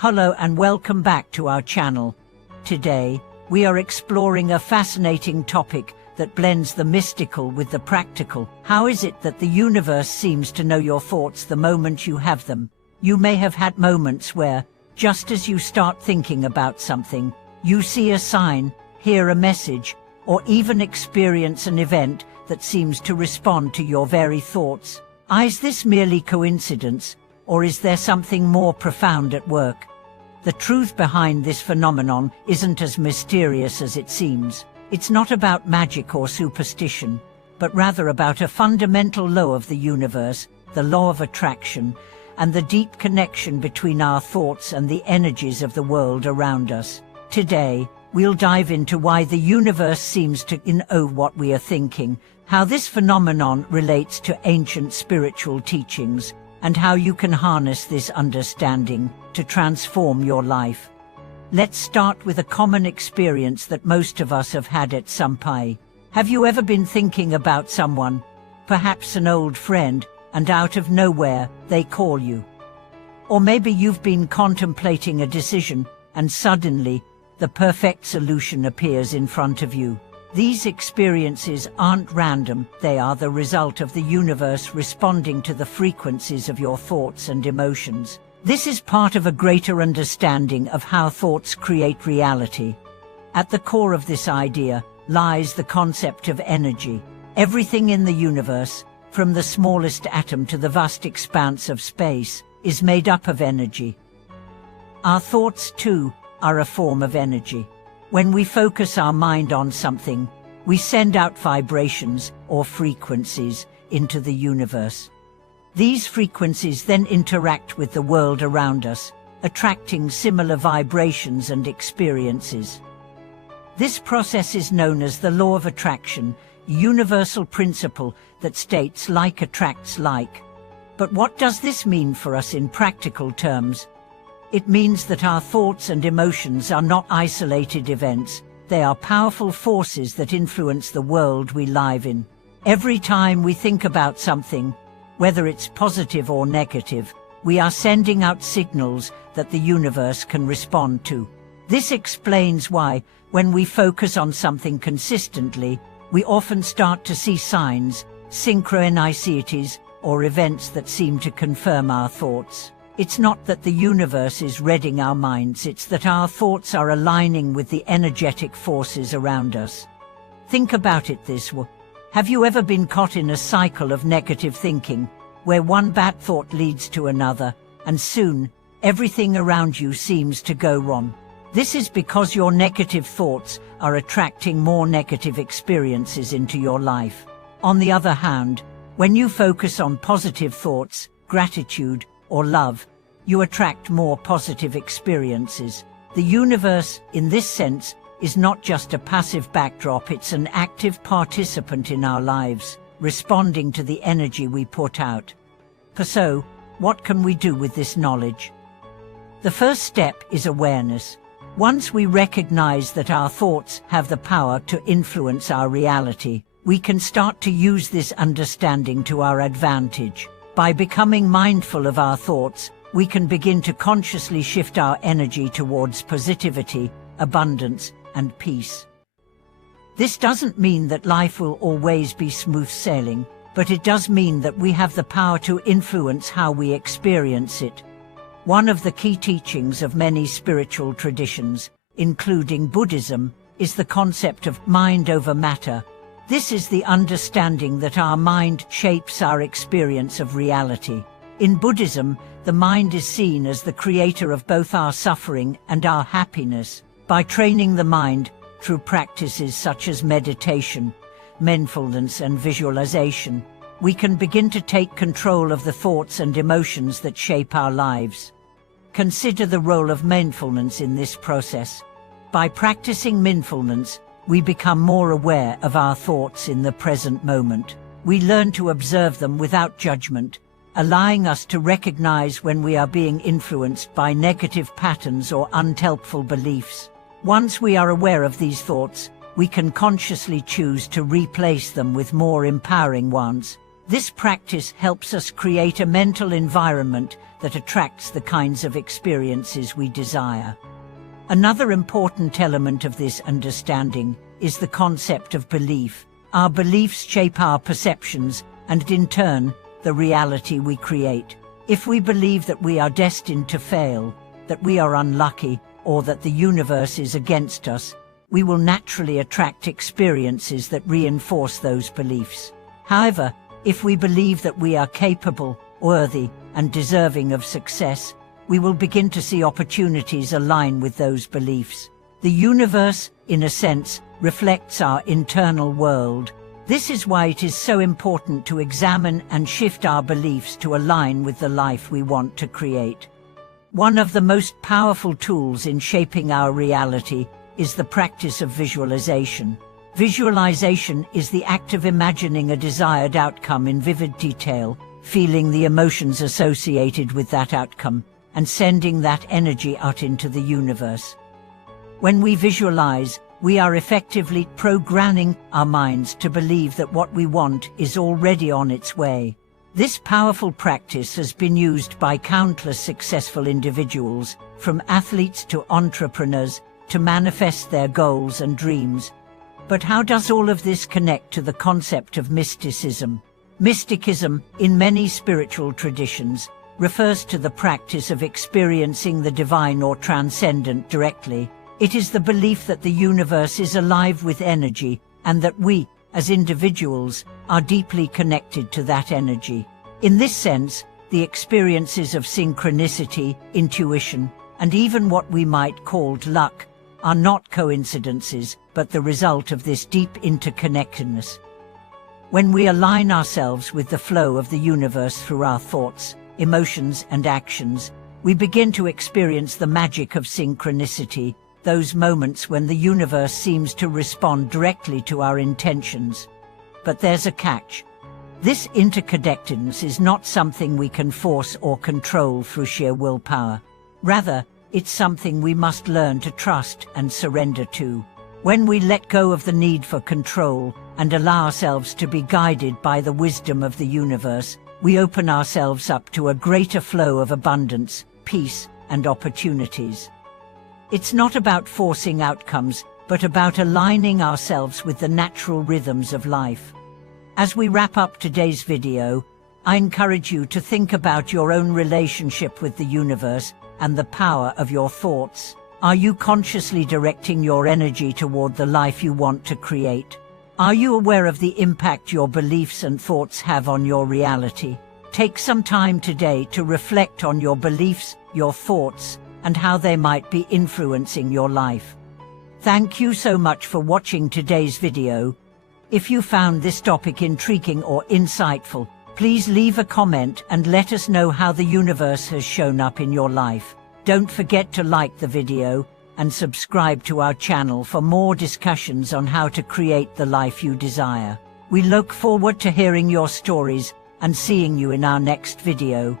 Hello and welcome back to our channel. Today, we are exploring a fascinating topic that blends the mystical with the practical. How is it that the universe seems to know your thoughts the moment you have them? You may have had moments where, just as you start thinking about something, you see a sign, hear a message, or even experience an event that seems to respond to your very thoughts. Is this merely coincidence, or is there something more profound at work? The truth behind this phenomenon isn't as mysterious as it seems. It's not about magic or superstition, but rather about a fundamental law of the universe, the law of attraction, and the deep connection between our thoughts and the energies of the world around us. Today, we'll dive into why the universe seems to know what we are thinking, how this phenomenon relates to ancient spiritual teachings, and how you can harness this understanding to transform your life. Let's start with a common experience that most of us have had at some point. Have you ever been thinking about someone, perhaps an old friend, and out of nowhere, they call you? Or maybe you've been contemplating a decision, and suddenly, the perfect solution appears in front of you. These experiences aren't random, they are the result of the universe responding to the frequencies of your thoughts and emotions. This is part of a greater understanding of how thoughts create reality. At the core of this idea lies the concept of energy. Everything in the universe, from the smallest atom to the vast expanse of space, is made up of energy. Our thoughts, too, are a form of energy. When we focus our mind on something, we send out vibrations or frequencies into the universe. These frequencies then interact with the world around us, attracting similar vibrations and experiences. This process is known as the law of attraction, a universal principle that states like attracts like. But what does this mean for us in practical terms? It means that our thoughts and emotions are not isolated events, they are powerful forces that influence the world we live in. Every time we think about something, whether it's positive or negative, we are sending out signals that the universe can respond to. This explains why, when we focus on something consistently, we often start to see signs, synchronicities, or events that seem to confirm our thoughts. It's not that the universe is reading our minds, it's that our thoughts are aligning with the energetic forces around us. Think about it this way. Have you ever been caught in a cycle of negative thinking, where one bad thought leads to another, and soon, everything around you seems to go wrong? This is because your negative thoughts are attracting more negative experiences into your life. On the other hand, when you focus on positive thoughts, gratitude, or love, you attract more positive experiences. The universe, in this sense, is not just a passive backdrop, it's an active participant in our lives, responding to the energy we put out. So, what can we do with this knowledge? The first step is awareness. Once we recognize that our thoughts have the power to influence our reality, we can start to use this understanding to our advantage. By becoming mindful of our thoughts, we can begin to consciously shift our energy towards positivity, abundance, and peace. This doesn't mean that life will always be smooth sailing, but it does mean that we have the power to influence how we experience it. One of the key teachings of many spiritual traditions, including Buddhism, is the concept of mind over matter. This is the understanding that our mind shapes our experience of reality. In Buddhism, the mind is seen as the creator of both our suffering and our happiness. By training the mind through practices such as meditation, mindfulness, and visualization, we can begin to take control of the thoughts and emotions that shape our lives. Consider the role of mindfulness in this process. By practicing mindfulness, we become more aware of our thoughts in the present moment. We learn to observe them without judgment, allowing us to recognize when we are being influenced by negative patterns or unhelpful beliefs. Once we are aware of these thoughts, we can consciously choose to replace them with more empowering ones. This practice helps us create a mental environment that attracts the kinds of experiences we desire. Another important element of this understanding is the concept of belief. Our beliefs shape our perceptions and, in turn, the reality we create. If we believe that we are destined to fail, that we are unlucky, or that the universe is against us, we will naturally attract experiences that reinforce those beliefs. However, if we believe that we are capable, worthy, and deserving of success, we will begin to see opportunities align with those beliefs. The universe, in a sense, reflects our internal world. This is why it is so important to examine and shift our beliefs to align with the life we want to create. One of the most powerful tools in shaping our reality is the practice of visualization. Visualization is the act of imagining a desired outcome in vivid detail, feeling the emotions associated with that outcome, and sending that energy out into the universe. When we visualize, we are effectively programming our minds to believe that what we want is already on its way. This powerful practice has been used by countless successful individuals, from athletes to entrepreneurs, to manifest their goals and dreams. But how does all of this connect to the concept of mysticism? Mysticism, in many spiritual traditions, refers to the practice of experiencing the divine or transcendent directly. It is the belief that the universe is alive with energy, and that we, as individuals, are deeply connected to that energy. In this sense, the experiences of synchronicity, intuition, and even what we might call luck are not coincidences, but the result of this deep interconnectedness. When we align ourselves with the flow of the universe through our thoughts, emotions, and actions, we begin to experience the magic of synchronicity, those moments when the universe seems to respond directly to our intentions. But there's a catch. This interconnectedness is not something we can force or control through sheer willpower. Rather, it's something we must learn to trust and surrender to. When we let go of the need for control and allow ourselves to be guided by the wisdom of the universe, we open ourselves up to a greater flow of abundance, peace, and opportunities. It's not about forcing outcomes, but about aligning ourselves with the natural rhythms of life. As we wrap up today's video, I encourage you to think about your own relationship with the universe and the power of your thoughts. Are you consciously directing your energy toward the life you want to create? Are you aware of the impact your beliefs and thoughts have on your reality? Take some time today to reflect on your beliefs, your thoughts, and how they might be influencing your life. Thank you so much for watching today's video. If you found this topic intriguing or insightful, please leave a comment and let us know how the universe has shown up in your life. Don't forget to like the video and subscribe to our channel for more discussions on how to create the life you desire. We look forward to hearing your stories and seeing you in our next video.